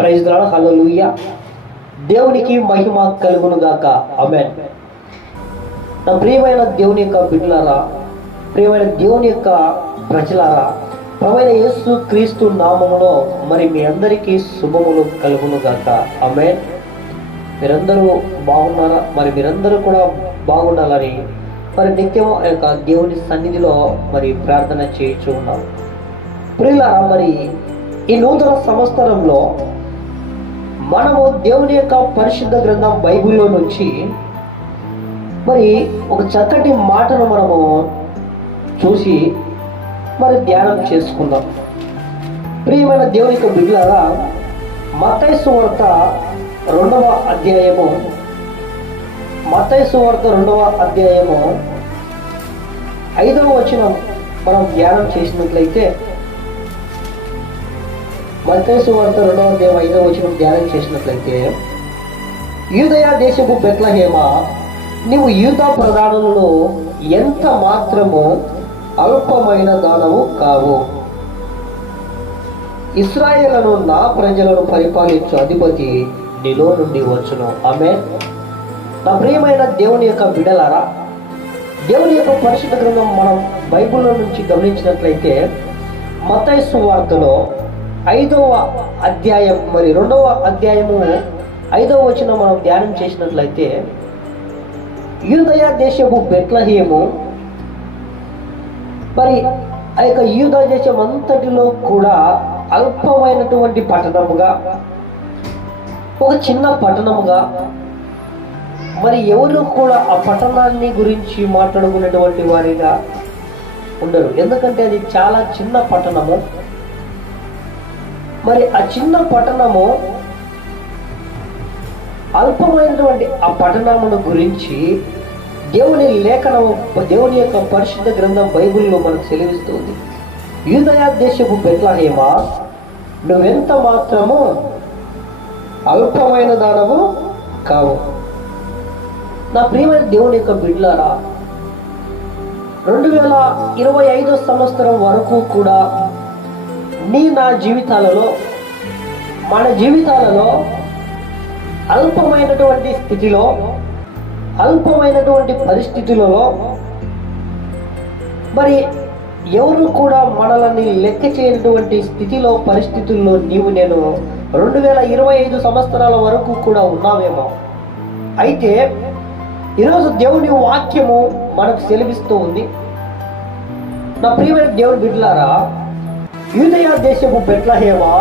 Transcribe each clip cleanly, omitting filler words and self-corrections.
Praise the lord, హల్లెలూయా. దేవునికి మహిమ కలుగును గాక. ఆమేన్. నా ప్రియమైన దేవుని యొక్క బిడ్డలారా, ప్రియమైన దేవుని యొక్క ప్రజలారా, ప్రభువైన యేసు క్రీస్తు నామములో మరి మీ అందరికీ శుభములు కలుగును గాక. ఆమేన్. మీరందరూ బాగున్నారా? మరి మీరందరూ కూడా బాగుండాలని మరి నిత్యం ఆ యొక్క దేవుని సన్నిధిలో మరి ప్రార్థన చేయించు ఉన్నాం. ప్రియులారా, మరి ఈ నూతన సంవత్సరంలో మనము దేవుని యొక్క పరిశుద్ధ గ్రంథం బైబిల్లో నుంచి మరి ఒక చక్కటి మాటను మనము చూసి మరి ధ్యానం చేసుకుందాం. ప్రియమైన దేవుని యొక్క బిడ్డలారా, మత్తయి సువార్త 2వ అధ్యాయము, మత్తయి సువార్త 2వ అధ్యాయము 5వ వచనం మనం ధ్యానం చేసినట్లయితే, మత్తయి సువార్త 2వ అధ్యాయం 5వ వచనం ధ్యానం చేసినట్లయితే, యూదయ దేశపు బెత్లెహేమా, నీవు యూదా ప్రధానులలో ఎంత మాత్రము అల్పమైన దానము కావు. ఇశ్రాయేలును నా ప్రజలను పరిపాలించు అధిపతి నీలో నుండి వచ్చును. ఆమేన్. నా ప్రియమైన దేవుని యొక్క బిడ్డలారా, దేవుని యొక్క పరిశుద్ధ గ్రంథం మనం బైబిల్లో నుంచి గమనించినట్లయితే, మత్తయి సువార్తలో 5వ అధ్యాయం మరి 2వ అధ్యాయము 5వ వచనం మనం ధ్యానం చేసినట్లయితే, యూదయ దేశపు బెత్లెహేము, మరి ఆ యొక్క యూదా దేశం అంతటిలో కూడా అల్పమైనటువంటి పట్టణముగా, ఒక చిన్న పట్టణముగా, మరి ఎవరు కూడా ఆ పట్టణాన్ని గురించి మాట్లాడుకునేటువంటి వారిగా ఉండరు. ఎందుకంటే అది చాలా చిన్న పట్టణము. మరి ఆ చిన్న పట్టణము, అల్పమైనటువంటి ఆ పట్టణమును గురించి దేవుని లేఖనము, దేవుని యొక్క పరిశుద్ధ గ్రంథం బైబిల్లో మనకు సెలవిస్తుంది. యూదయ దేశపు బెత్లెహేమా, నువ్వెంత మాత్రము అల్పమైన దానము కావు. నా ప్రియమైన దేవుని యొక్క బిడ్డలారా, 2025 సంవత్సరం వరకు కూడా నా జీవితాలలో, మన జీవితాలలో అల్పమైనటువంటి స్థితిలో, అల్పమైనటువంటి పరిస్థితులలో, మరి ఎవరు కూడా మనల్ని లెక్క చేయనటువంటి స్థితిలో, పరిస్థితుల్లో నేను 2025 సంవత్సరాల వరకు కూడా ఉన్నామేమో. అయితే ఈరోజు దేవుని వాక్యము మనకు సెలవిస్తూ ఉంది. నా ప్రియమైన దేవుని బిడ్డలారా, యూదయ దేశపు బెత్లెహేమా,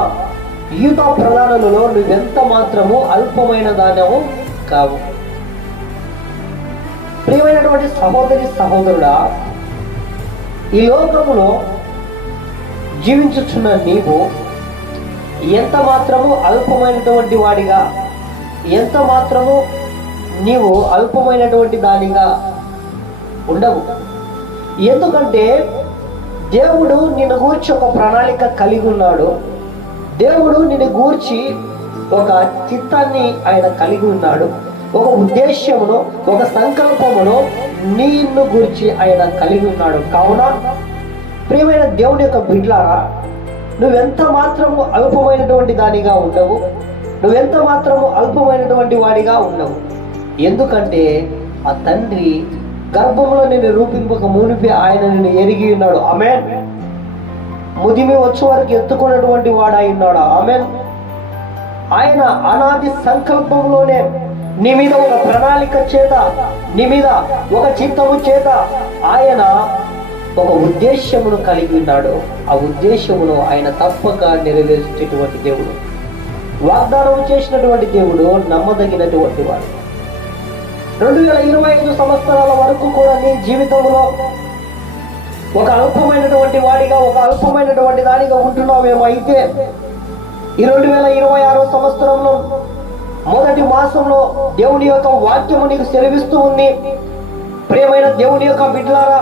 యూదా ప్రధానులలో నువ్వెంత మాత్రము అల్పమైన దానము కావు. ప్రియమైనటువంటి సహోదరి సహోదరుడా, ఈ లోకములో జీవించుచున్న నీవు ఎంత మాత్రము అల్పమైనటువంటి వాడిగా, ఎంత మాత్రము నీవు అల్పమైనటువంటి దానిగా ఉండవు. ఎందుకంటే దేవుడు నిన్ను గూర్చి ఒక ప్రణాళిక కలిగి ఉన్నాడు. దేవుడు నిన్ను గూర్చి ఒక చిత్తాన్ని ఆయన కలిగి ఉన్నాడు. ఒక ఉద్దేశ్యమును, ఒక సంకల్పమును నిన్ను గూర్చి ఆయన కలిగి ఉన్నాడు. కావున ప్రియమైన దేవుని యొక్క బిడ్డలారా, నువ్వెంత మాత్రము అల్పమైనటువంటి దానిగా ఉండవు. నువ్వెంత మాత్రము అల్పమైనటువంటి వాడిగా ఉండవు. ఎందుకంటే ఆ తండ్రి గర్భంలో నిన్ను రూపింపక మునిపే ఆయన నిన్ను ఎరిగి ఉన్నాడు. ఆమేన్. ముదిమి వచ్చే వరకు ఎత్తుకున్నటువంటి వాడై ఉన్నాడు. ఆమేన్. ఆయన అనాది సంకల్పంలోనే నీ మీద ఒక ప్రణాళిక చేత, నీ మీద ఒక చిత్తము చేత ఆయన ఒక ఉద్దేశ్యమును కలిగి ఉన్నాడు. ఆ ఉద్దేశ్యమును ఆయన తప్పక నెరవేర్చేటువంటి దేవుడు, వాగ్దానం చేసినటువంటి దేవుడు, నమ్మదగినటువంటి వాడు. 2025 సంవత్సరాల వరకు కూడా నీ జీవితంలో ఒక అల్పమైనటువంటి వాడిగా, ఒక అల్పమైనటువంటి దానిగా ఉంటున్నావేమో. అయితే ఈ 2026 సంవత్సరంలో మొదటి మాసంలో దేవుని యొక్క వాక్యము నీకు సెలవిస్తూ ఉంది. ప్రియమైన దేవుని యొక్క బిడ్డలారా,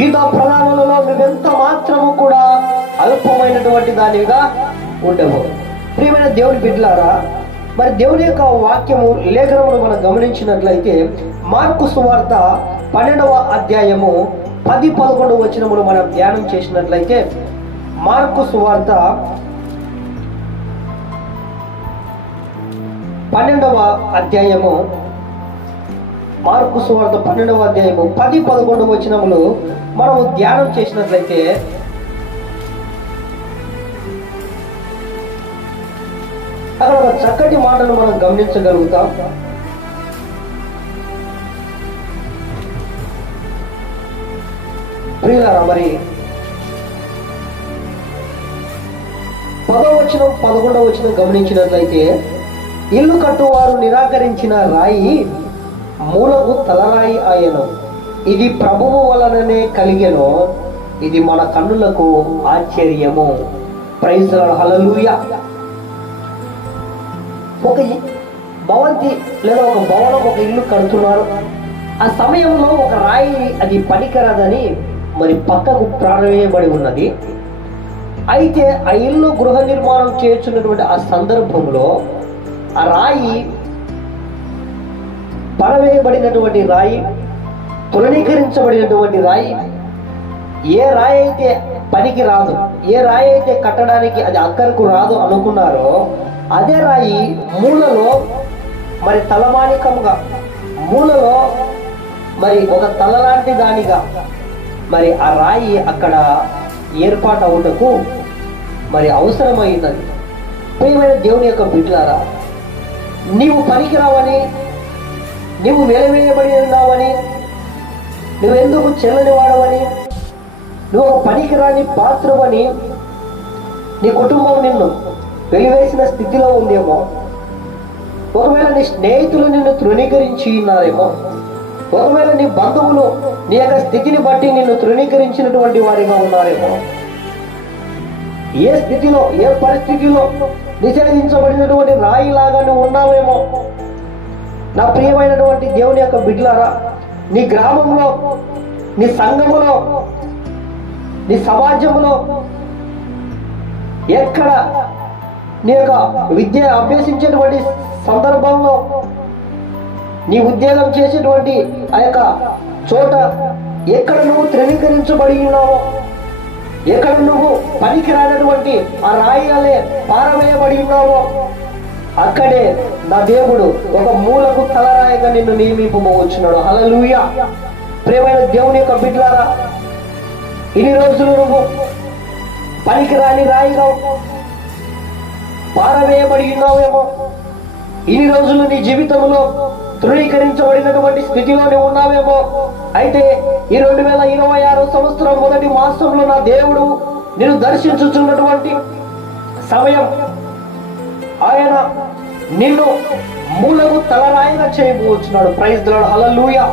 యూదా ప్రధానులలో నువ్వెంత మాత్రము కూడా అల్పమైనటువంటి దానిగా ఉండవు. ప్రియమైన దేవుని బిడ్డలారా, మరి దేవుని యొక్క వాక్యము లేఖనమును మనం గమనించినట్లయితే, మార్కు సువార్త 12వ అధ్యాయము 10-11 వచనములు మనం ధ్యానం చేసినట్లయితే, మార్కు సువార్త 12వ అధ్యాయము, మార్కు సువార్త 12వ అధ్యాయము 10-11 వచనములు మనము ధ్యానం చేసినట్లయితే, అక్కడ ఒక చక్కటి మాటను మనం గమనించగలుగుతాం. ప్రియులారా, మరి 10వ వచనం 11వ వచనం గమనించినట్లయితే, ఇల్లు కట్టువారు నిరాకరించిన రాయి మూలకు తలరాయి ఆయను, ఇది ప్రభువు వలననే కలిగెను, ఇది మన కన్నులకు ఆశ్చర్యము. ప్రైజ్ ది లార్డ్, హల్లెలూయా. ఒక భవంతి లేదా ఒక భవనం, ఒక ఇల్లు కడుతున్నారు. ఆ సమయంలో ఒక రాయి అది పనికిరాదని మరి పక్కకు ప్రారంభమేయబడి ఉన్నది. అయితే ఆ ఇల్లు గృహ నిర్మాణం చేస్తున్నటువంటి ఆ సందర్భంలో ఆ రాయి, పడవేయబడినటువంటి రాయి, తృణీకరించబడినటువంటి రాయి, ఏ రాయి అయితే పనికి రాదు, ఏ రాయి అయితే కట్టడానికి అది అక్కరకు రాదు అనుకున్నారో, అదే రాయి మూలలో మరి తలమానికంగా, మూలలో మరి ఒక తల లాంటి దానిగా మరి ఆ రాయి అక్కడ ఏర్పాటు అవుటకు మరి అవసరమైనది. ప్రియమైన దేవుని యొక్క బిడ్డలారా, నీవు పనికిరావని, నీవు వెలవేయబడి ఉన్నావని, నువ్వెందుకు చెల్లని వాడవని, నువ్వు ఒక పనికిరాని పాత్రవని నీ కుటుంబం నిన్ను వెలివేసిన స్థితిలో ఉందేమో, ఒకవేళ నీ స్నేహితులు నిన్ను తృణీకరించి ఉన్నారేమో, ఒకవేళ నీ బంధువులు నీ యొక్క స్థితిని బట్టి నిన్ను తృణీకరించినటువంటి వారిగా ఉన్నారేమో, ఏ స్థితిలో, ఏ పరిస్థితిలో నిషేధించబడినటువంటి రాయిలాగా నువ్వు ఉన్నావేమో. నా ప్రియమైనటువంటి దేవుని యొక్క బిడ్డలారా, నీ గ్రామంలో, నీ సంఘములో, నీ సమాజంలో, ఎక్కడ నీ యొక్క విద్య అభ్యసించేటువంటి సందర్భంలో, నీ ఉద్యోగం చేసేటువంటి ఆ యొక్క చోట ఎక్కడ నువ్వు తృణీకరించబడి ఉన్నావో, ఎక్కడ నువ్వు పనికి రానటువంటి ఆ రాయిలే పారవేయబడి ఉన్నావో, అక్కడే నా దేవుడు ఒక మూలకు తలరాయిగా నిన్ను నియమింపబోచున్నాడు. హల్లెలూయా. ప్రియమైన దేవుని యొక్క బిడ్డలారా, ఇన్ని రోజులు నువ్వు పనికి రాని రాయిగా పారవేయబడి ఉన్నావేమో, ఇన్ని రోజులు నీ జీవితంలో తృణీకరించబడినటువంటి స్థితిలో నువ్వు ఉన్నావేమో. అయితే ఈ 2026 సంవత్సరం మొదటి మాసంలో నా దేవుడు నిన్ను దర్శించుచున్నటువంటి సమయం, ఆయన నిన్ను మూలకు తలరాయిగా చేయబోచున్నాడు. ప్రైజ్ ది లార్డ్, హల్లెలూయా.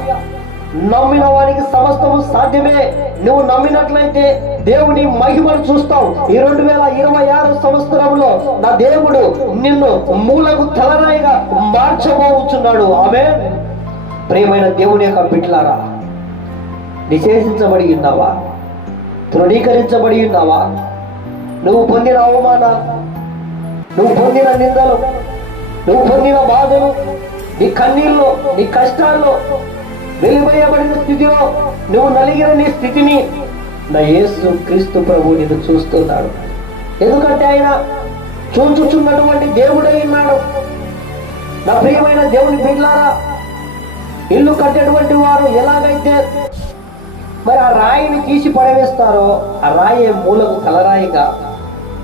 నమ్మిన వారికి సమస్తము సాధ్యమే. నువ్వు నమ్మినట్లయితే దేవుని మహిమను చూస్తావు. ఈ 2026 సంవత్సరంలో నా దేవుడు నిన్ను మూలకు తలరాయిగా మార్చబోచున్నాడు. ఆమేన్. ప్రియమైన దేవుని యొక్క బిడ్డలారా, నిషేధించబడి ఉన్నావా? తృణీకరించబడి ఉన్నావా? నువ్వు పొందిన అవమానాలు, నువ్వు పొందిన నిందలు, నువ్వు పొందిన బాధలు, నీ కన్నీళ్ళు, నీ కష్టాల్లో, వెలివేయబడిన స్థితిలో నువ్వు నలిగిన నీ స్థితిని నా యేసు క్రీస్తు ప్రభు నిన్ను చూస్తున్నాడు. ఎందుకంటే ఆయన చూచుచున్నటువంటి దేవుడై ఉన్నాడు. నా ప్రియమైన దేవుని బిడ్డలారా, ఇల్లు కట్టేటువంటి వారు ఎలాగైతే మరి ఆ రాయిని తీసి పడవేస్తారో, ఆ రాయి మూలకు తలరాయిగా,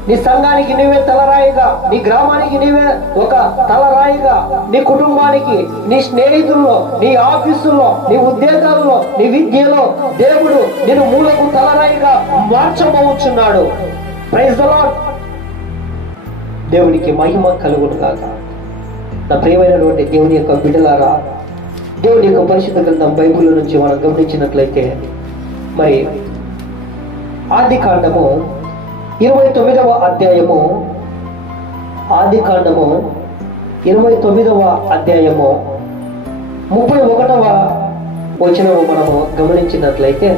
నీ సంఘానికి నీవే తలరాయిగా, నీ గ్రామానికి నీవే ఒక తలరాయిగా, నీ కుటుంబానికి, నీ స్నేహితుల్లో, నీ ఆఫీసుల్లో, నీ ఉద్యోగాల్లో, నీ విద్యలో దేవుడు నిన్ను మూలకు తలరాయిగా మార్చబోచున్నాడు. Praise the Lord. దేవునికి మహిమ కలుగును గాక. నా ప్రియమైనటువంటి దేవుని యొక్క బిడ్డలారా, దేవుని యొక్క పరిశుద్ధ గ్రంథం బైబిల్ నుంచి మనం గమనించినట్లయితే, మరి ఆదికాండము 29వ అధ్యాయము, ఆదికాండము 29వ అధ్యాయము 31వ వచనము మనము గమనించినట్లయితే,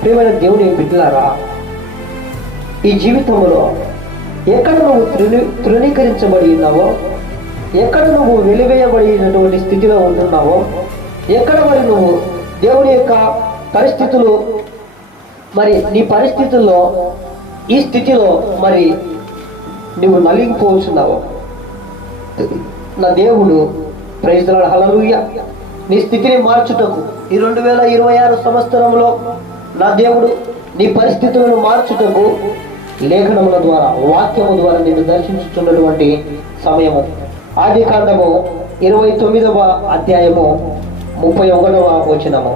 ప్రియమైన దేవుని బిడ్డలారా, ఈ జీవితంలో ఎక్కడ నువ్వు తృణీకరించబడి ఉన్నావో, ఎక్కడ నువ్వు వెలివేయబడినటువంటి స్థితిలో ఉంటున్నావో, ఎక్కడ మరి నువ్వు దేవుని యొక్క పరిస్థితులు, మరి నీ పరిస్థితుల్లో ఈ స్థితిలో మరి నువ్వు నలిగిపోతున్నావు, నా దేవుడు ప్రైజ్ ది లార్డ్ హల్లెలూయా నీ స్థితిని మార్చుటకు ఈ 2026 సంవత్సరంలో నా దేవుడు నీ పరిస్థితులను మార్చుటకు లేఖనముల ద్వారా వాక్యము ద్వారా నిన్ను దర్శించుతున్నటువంటి సమయము. ఆదికాండము 29వ అధ్యాయము 31వ వచనము.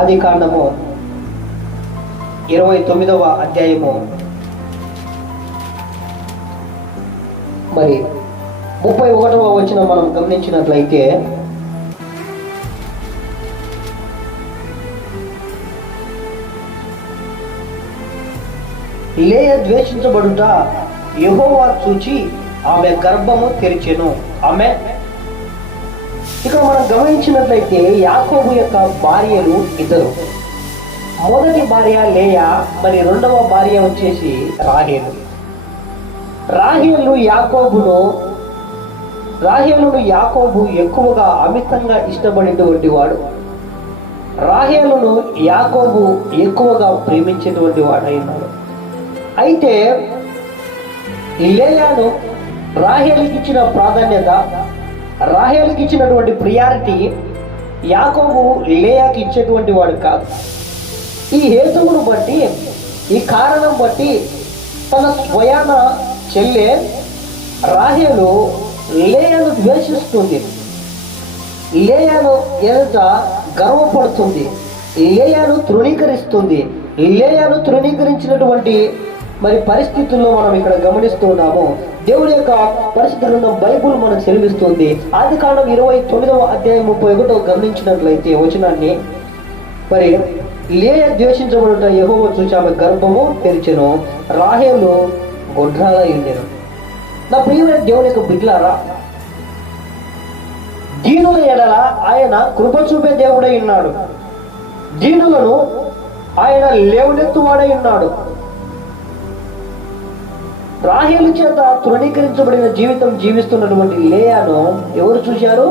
ఆదికాండము 29వ అధ్యాయము మరి 31వ వచనం మనం గమనించినట్లయితే, లేయ ద్వేషించబడుట యెహోవా చూచి ఆమె గర్భము తెరిచెను. ఆమె ఇక్కడ మనం గమనించినట్లయితే యాకోబు యొక్క భార్యలు ఇద్దరు. మొదటి భార్య లేయా, మరి రెండవ భార్య వచ్చేసి రాహేలు. రాహేలును యాకోబు ఎక్కువగా అమితంగా ఇష్టపడేటువంటి వాడు. రాహేలును యాకోబు ఎక్కువగా ప్రేమించేటువంటి వాడు అయినాడు. అయితే లేయాను రాహేలుకి ఇచ్చిన ప్రాధాన్యత, రాహేలుకి ఇచ్చినటువంటి ప్రియారిటీ యాకోబు లేయాకి ఇచ్చేటువంటి వాడు కాదు. ఈ హేతువును బట్టి, ఈ కారణం బట్టి తన స్వయాన చెల్లె రాహేలు లేయాను ద్వేషిస్తుంది, లేయాను ఎదుట గర్వపడుతుంది, లేయాను తృణీకరిస్తుంది. లేయాను తృణీకరించినటువంటి మరి పరిస్థితుల్లో మనం ఇక్కడ గమనిస్తున్నాము. దేవుడి యొక్క పరిశుద్ధ గ్రంథం బైబుల్ మనకు సెలవిస్తుంది. ఆదికాండం 29వ అధ్యాయం 31 గమనించినట్లయితే వచనాన్ని, మరి లేయ ద్వేషించబడుట యెహోవా చూచి ఆమె గర్భము తెరిచెను, రాహేలు గొడ్రాల ఉండెను. నా ప్రియమైన దేవుని యొక్క బిడ్డలారా, దీనుల ఎడల ఆయన కృప చూపే దేవుడై ఉన్నాడు. దీనులను ఆయన లేవనెత్తువాడై ఉన్నాడు. రాహేలు చేత తృణీకరించబడిన జీవితం జీవిస్తున్నటువంటి లేయాను ఎవరు చూశారు?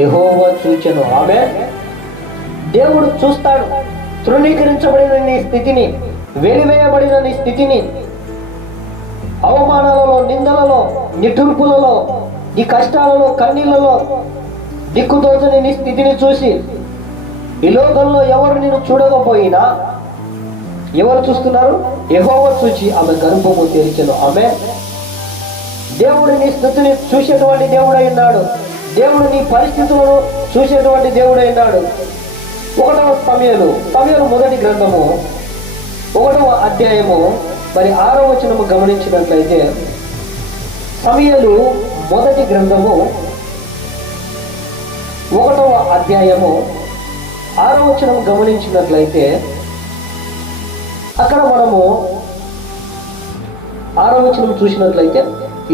యెహోవా చూచెను. ఆమె దేవుడు చూస్తాడు. తృణీకరించబడిన నీ స్థితిని, వెలివేయబడిన నీ స్థితిని, అవమానాలలో, నిందలలో, నిట్టూర్పులలో, నీ కష్టాలలో, కన్నీళ్లలో దిక్కుతోచని నీ స్థితిని చూసి, ఈ లోకంలో ఎవరు నిన్ను చూడకపోయినా ఎవరు చూస్తున్నారు? యెహోవా చూచి ఆమె గర్భము తెరిచెను. ఆమె దేవుడు నీ స్థితిని చూసేటువంటి దేవుడై ఉన్నాడు. దేవుడు నీ పరిస్థితులను చూసేటువంటి దేవుడై ఉన్నాడు. 1వ సమూయేలు మొదటి గ్రంథము 1వ అధ్యాయము మరి 6వ వచనము గమనించినట్లయితే, సమూయేలు మొదటి గ్రంథము 1వ అధ్యాయము 6వ వచనము గమనించినట్లయితే, అక్కడ మనము 6వ వచనం చూసినట్లయితే,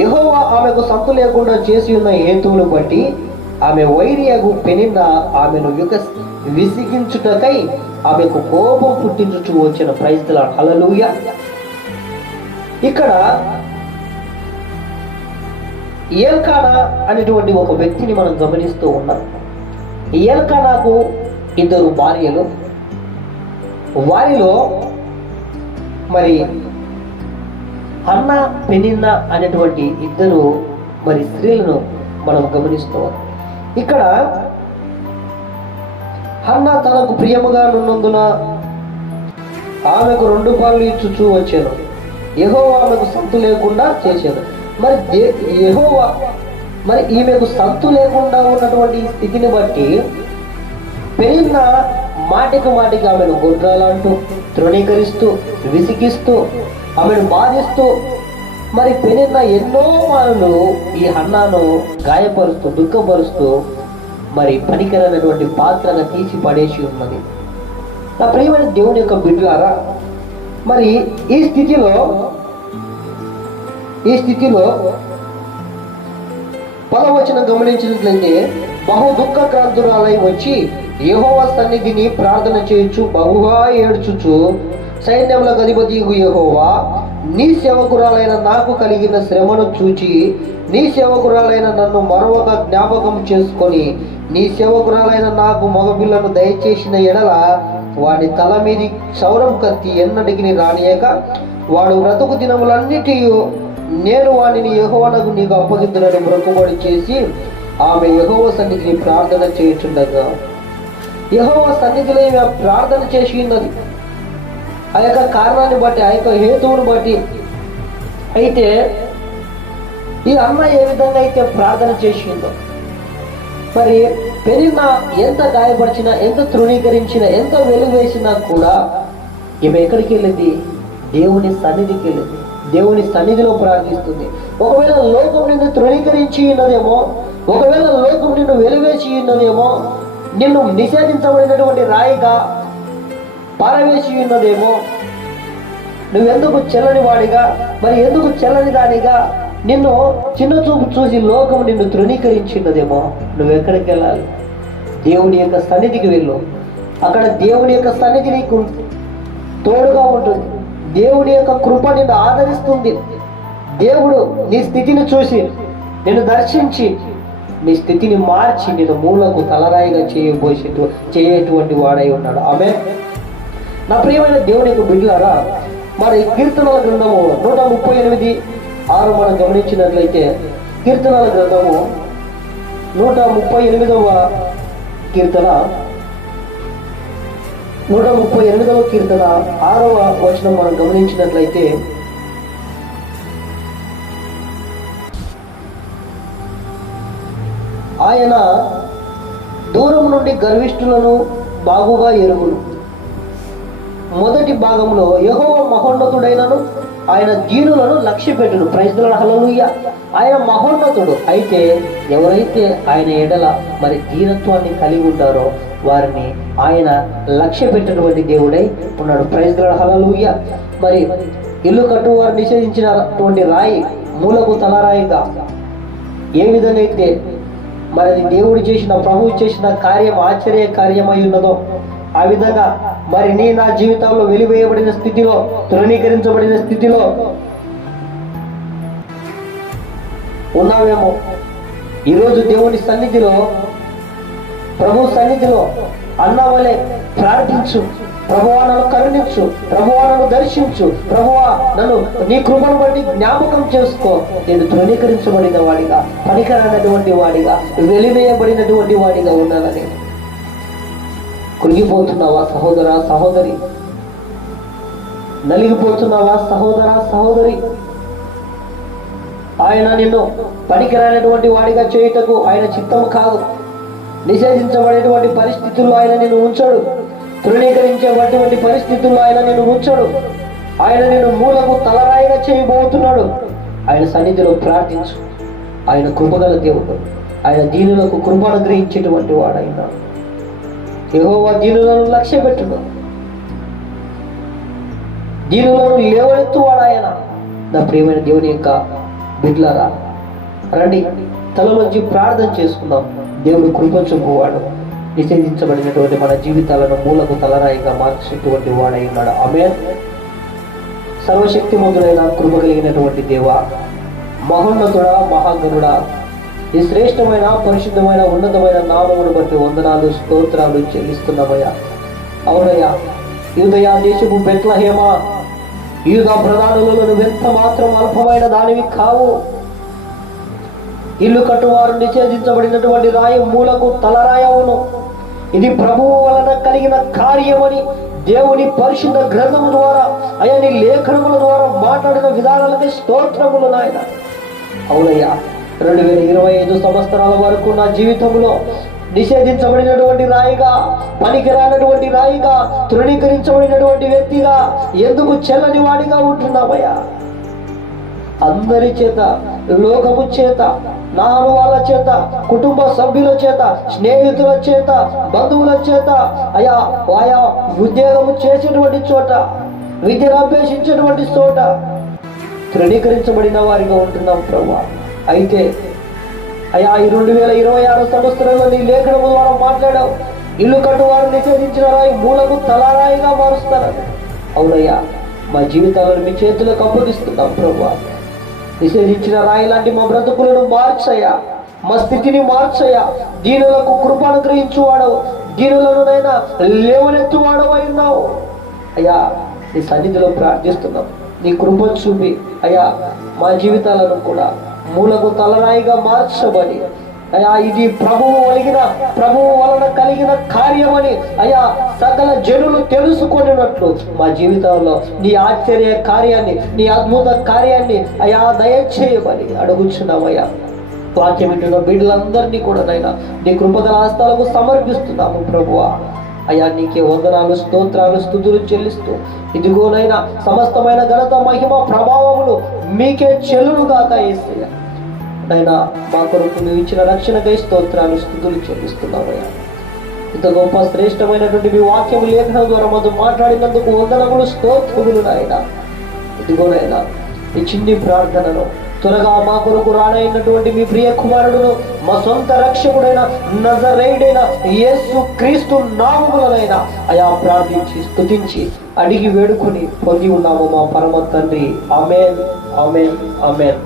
యెహోవా ఆమెకు సంతు లేకుండా చేసి ఉన్న హేతువును బట్టి ఆమె వైరియగు పెనిన్న ఆమెను విసిగించుటకై ఆమెకు కోపం పుట్టించుచు వచ్చిన. ప్రైజ్ ది లార్డ్ హల్లెలూయా. ఇక్కడ ఎల్కానా అనేటువంటి ఒక వ్యక్తిని మనం గమనిస్తూ ఉన్నాం. ఎల్కానాకు 2 భార్యలు. వారిలో మరి హన్నా, పెనిన్నా అనేటువంటి 2 మరి స్త్రీలను మనం గమనిస్తాం. ఇక్కడ హన్నా తనకు ప్రియముగా నున్నందున ఆమెకు 2 పాలు ఇచ్చుచూ వచ్చాను. యెహోవా ఆమెకు సంతు లేకుండా చేశాను. మరి యెహోవా మరి ఈమెకు సంతు లేకుండా ఉన్నటువంటి స్థితిని బట్టి పెనిన్నా మాటికి ఆమెను గొడ్రాలంటూ, తృణీకరిస్తూ, విసిగిస్తూ, ఆమెను బాధిస్తూ, మరి పెనిన్నా ఎన్నో మారులు ఈ హన్నాను గాయపరుస్తూ, దుఃఖపరుస్తూ, మరి పనికిరనటువంటి పాత్రగా తీసి పడేసి ఉన్నది. నా ప్రియమైన దేవుని యొక్క బిడ్డలారా, మరి ఈ స్థితిలో 10వ వచనం గమనించినట్లయితే, బహు దుఃఖక్రాంతురాలై వచ్చి యెహోవా సన్నిధిని ప్రార్థన చేయుచు బహుగా ఏడ్చుచు, సైన్యములకు అధిపతియగు యెహోవా, నీ సేవకురాలైన నాకు కలిగిన శ్రమను చూచి నీ సేవకురాలైన నన్ను మరొక జ్ఞాపకం చేసుకొని నీ సేవకురాలైన నాకు మగపిల్లను దయచేసిన ఎడల వాడి తల మీది క్షౌరం కత్తి ఎన్నటికి రానియక వాడు బ్రతుకు దినములన్నిటి నేను వాడిని యెహోవాకు నీకు అప్పగించునని మొక్కుబడి చేసి ఆమె యెహోవా సన్నిధిని ప్రార్థన చేయుచుండగా యెహోవా సన్నిధిలో ఈమె ప్రార్థన చేసి ఉన్నది. ఆ యొక్క కారణాన్ని బట్టి, ఆ యొక్క హేతువును బట్టి. అయితే ఈ అమ్మ ఏ విధంగా అయితే ప్రార్థన చేసిందో, మరి పెరిగిన ఎంత గాయపరిచినా, ఎంత తృణీకరించినా, ఎంత వెలువేసినా కూడా ఈమె ఎక్కడికి వెళ్ళింది? దేవుని సన్నిధికి వెళ్ళింది. దేవుని సన్నిధిలో ప్రార్థిస్తుంది. ఒకవేళ లోకం నిన్ను తృణీకరించి ఉన్నదేమో, ఒకవేళ లోకం నిన్ను వెలువేసి ఉన్నదేమో, నిన్ను నిషేధించబడినటువంటి రాయిగా పారవేసి ఉన్నదేమో, నువ్వెందుకు చెల్లని వాడిగా, మరి ఎందుకు చెల్లని దానిగా నిన్ను చిన్న చూపు చూసి లోకం నిన్ను తృణీకరించినదేమో, నువ్వెక్కడికి వెళ్ళాలి? దేవుని యొక్క సన్నిధికి వెళ్ళు. అక్కడ దేవుని యొక్క సన్నిధి నీకు తోడుగా ఉంటుంది. దేవుని యొక్క కృప నిన్ను ఆదరిస్తుంది. దేవుడు నీ స్థితిని చూసి నిన్ను దర్శించి నీ స్థితిని మార్చి నేను మూలకు తలరాయిగా చేయటువంటి వాడై ఉన్నాడు. ఆమె నా ప్రియమైన దేవుని యొక్క బిడ్డలారా, మరి కీర్తనల గ్రంథము 138:6 మనం గమనించినట్లయితే, కీర్తనల గ్రంథము 138వ కీర్తన 138వ కీర్తన 6వ వచనం మనం గమనించినట్లయితే, ఆయన దూరం నుండి గర్విష్ఠులను బాగుగా ఎరుగును. మొదటి భాగంలో యెహోవా మహోన్నతుడైనను ఆయన దీనులను లక్ష్యపెట్టును. ప్రైజ్ ది లార్డ్, హల్లెలూయా. ఆయన మహోన్నతుడు. అయితే ఎవరైతే ఆయన ఎడల మరి దీనత్వాన్ని కలిగి ఉంటారో వారిని ఆయన లక్ష్య పెట్టినటువంటి దేవుడై ఉన్నాడు. ప్రైజ్ ది లార్డ్, హల్లెలూయా. మరి ఇల్లు కట్టు వారు నిషేధించినటువంటి రాయి మూలకు తలరాయిగా ఏ విధంగా అయితే మరి అది దేవుడు చేసిన, ప్రభువు చేసిన కార్యం ఆశ్చర్య కార్యమై ఉన్నదో, ఆ విధంగా మరి నా జీవితంలో వెలివేయబడిన స్థితిలో, తృణీకరించబడిన స్థితిలో ఉన్నావేమో. ఈరోజు దేవుని సన్నిధిలో, ప్రభు సన్నిధిలో అన్నవలే ప్రార్థించు. ప్రభువా నన్ను కరుణించు, ప్రభువా నన్ను దర్శించు, ప్రభువా నన్ను నీ కృపను బట్టి జ్ఞాపకం చేసుకో. నేను తృణీకరించబడిన వాడిగా, పనికిరానటువంటి వాడిగా, వెలివేయబడినటువంటి వాడిగా ఉన్నానని కృంగిపోతున్నావా సహోదరా, సహోదరి? నలిగిపోతున్నావా సహోదరా, సహోదరి? ఆయన నిన్ను పనికిరానటువంటి వాడిగా చేయుటకు ఆయన చిత్తం కాదు. నిషేధించబడేటువంటి పరిస్థితుల్లో ఆయన నిన్ను ఉంచడు. తృణీకరించేటువంటి పరిస్థితుల్లో ఆయన నిన్ను ఉంచడు. ఆయన నిన్ను మూలకు తలరాయిగా చేయబోతున్నాడు. ఆయన సన్నిధిలో ప్రార్థించు. ఆయన కృపగల దేవుడు. ఆయన దీనులకు కృప అనుగ్రహించేటువంటి వాడైనా. యెహోవా దీనులను లక్ష్యపెట్టును, దీనులను లేవనెత్తువాడు ఆయన. నా ప్రియమైన దేవుని యొక్క బిడ్డలారా, రండి తలలోంచి ప్రార్థన చేసుకుందాం. దేవుడు కృప చూపువాడు. నిషేధించబడినటువంటి మన జీవితాలను మూలకు తలరాయిగా మార్చేటువంటి వాడై ఉన్నాడు. ఆమేన్. సర్వశక్తిమంతుడైన కృప కలిగినటువంటి దేవ, మహోన్నతుడా, మహాగణుడా, ఈ శ్రేష్టమైన, పరిశుద్ధమైన, ఉన్నతమైన నామమును బట్టి వందనాలు, స్తోత్రాలు చెల్లిస్తున్నామయ్యా. అవునయ్యా, యూదయ దేశపు బెత్లెహేమ, యూదా ప్రధానులలో నువ్వెంత మాత్రం అల్పమైన దానివి కావు. ఇల్లు కట్టువారు నిషేధించబడినటువంటి రాయి మూలకు తలరాయవును. ఇది ప్రభువు వలన కలిగిన కార్యమని దేవుని పరిశుద్ధ గ్రంథము ద్వారా, అయ్యా నీ లేఖనముల ద్వారా మాట్లాడిన విధానాలకి స్తోత్రములు నాయన. అవునయ్యా, 2025 సంవత్సరాల వరకు నా జీవితంలో నిషేధించబడినటువంటి రాయిగా, పనికిరానటువంటి రాయిగా, తృణీకరించబడినటువంటి వ్యక్తిగా, ఎందుకు చెల్లని వాడిగా ఉంటున్నామయ్యా. అందరి చేత, లోకము చేత, నా అనువాళ్ళ చేత, కుటుంబ సభ్యుల చేత, స్నేహితుల చేత, బంధువుల చేత, ఆయా ఉద్యోగము చేసేటువంటి చోట, విద్యను అభ్యసించేటువంటి చోట తృణీకరించబడిన వారిగా ఉంటున్నాం ప్రభువా. అయితే అయ్యా, ఈ 2026 సంవత్సరంలో నీ లేఖనము ద్వారా మాట్లాడావు. ఇల్లు కట్టువారు నిషేధించిన రాయి మూలకు తలరాయిగా మారుస్తారని. అవునయ్యా, మా జీవితాలను మీ చేతులకు అప్పగిస్తున్నాం ప్రభువా. నిషేధించిన రాయి లాంటి మా బ్రతుకులను మార్చయ్యా, మా స్థితిని మార్చయ్యా. దీనులకు కృప అనుగ్రహించువాడవు, దీనులనునైనా లేవనెత్తువాడవై ఉన్నావు అయ్యా. నీ సన్నిధిలో ప్రార్థిస్తున్నాం, నీ కృపను చూపి అయ్యా మా జీవితాలను కూడా మూలకు తలరాయిగా మార్చబడి అయ్యా ఇది ప్రభువు వలన కలిగిన కార్యమని అయ్యా సకల జనులు తెలుసుకున్నట్లు మా జీవితంలో నీ ఆశ్చర్య కార్యాన్ని, నీ అద్భుత కార్యాన్ని అయ్యా దయచేయమని అడుగుచున్నామయ్యా. వాక్యం వింటున్న బిడ్డలందరినీ కూడా నైనా నీ కృపగల హస్తాలకు సమర్పిస్తున్నాము ప్రభువా. అయ్యా నీకే వందనాలు, స్తోత్రాలు, స్తుతులు చెల్లిస్తూ ఇదిగోనైనా సమస్తమైన ఘనత, మహిమ, ప్రభావములు మీకే చెల్లునుగాక యేసయ్యా. నైనా మా కొరకు నువ్వు ఇచ్చిన రక్షణకై స్తోత్రాలు, స్తుతులు చెల్లిస్తున్నామయ్యా. ఇంత గొప్ప శ్రేష్టమైనటువంటి మీ వాక్యము లేఖనం ద్వారా మాతో మాట్లాడినందుకు వందనములు, స్తోత్రములు నాయన. ఇదిగోనైనా ఈ చిన్ని ప్రార్థనను త్వరగా మా కొరకు రానైనటువంటి మీ ప్రియ కుమారుడును మా సొంత రక్షకుడైన నజరేయుడైన యేసు క్రీస్తు నామములనైనా అయా ప్రార్థించి స్తుతించి అడిగి వేడుకొని పొంది ఉన్నాము మా పరమ తండ్రి. ఆమేన్, ఆమేన్, ఆమేన్.